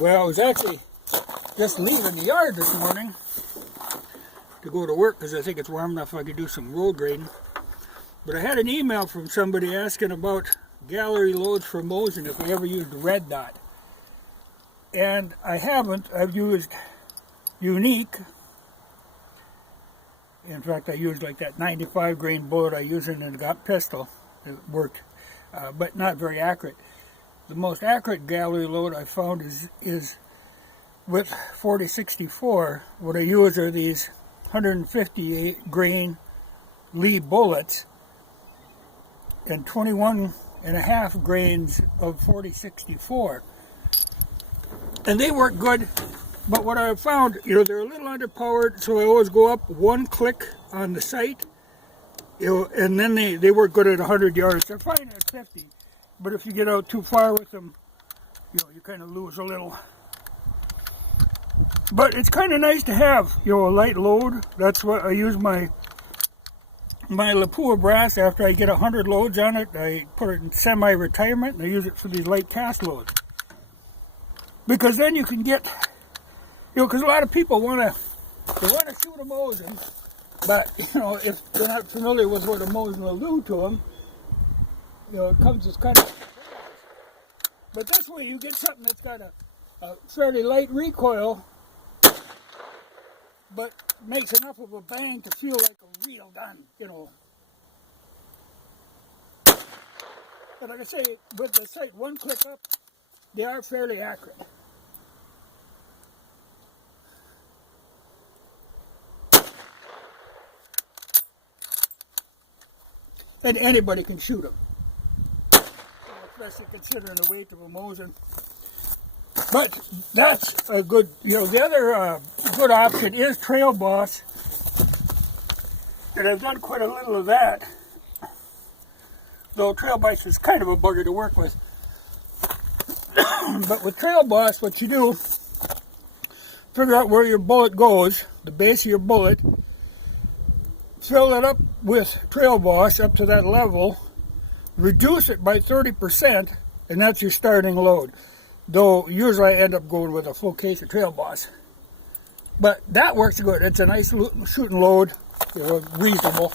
Well, I was actually just leaving the yard this morning to go to work because I think it's warm enough I could do some road grading. But I had an email from somebody asking about gallery loads for Mosin if we ever used red dot. And I haven't. I've used Unique. In fact, I used like that 95 grain bullet I use in a gun pistol. It worked, but not very accurate. The most accurate gallery load I found is with 4064. What I use are these 158 grain Lee bullets and 21.5 grains of 4064. And they work good, but what I found, they're a little underpowered, so I always go up one click on the sight, and then they work good at 100 yards. They're fine at 50, but if you get out too far with them, you kind of lose a little. But it's kind of nice to have, a light load. That's what I use my Lapua brass. After I get 100 loads on it, I put it in semi-retirement, and I use it for these light cast loads. Because then you can get, because a lot of people want to shoot a Mosin, but, if they're not familiar with what a Mosin will do to them, it comes as kind of, but this way you get something that's got a fairly light recoil, but makes enough of a bang to feel like a real gun, But like I say, with the sight one click up, they are fairly accurate. And anybody can shoot them, especially considering the weight of a Mosin. But that's a good, the other good option is Trail Boss, and I've done quite a little of that, though Trail Boss is kind of a bugger to work with. But with Trail Boss, what you do, figure out where your bullet goes, the base of your bullet, fill it up with Trail Boss up to that level, reduce it by 30%, and that's your starting load. Though usually I end up going with a full case of Trail Boss. But that works good. It's a nice shooting load, reasonable.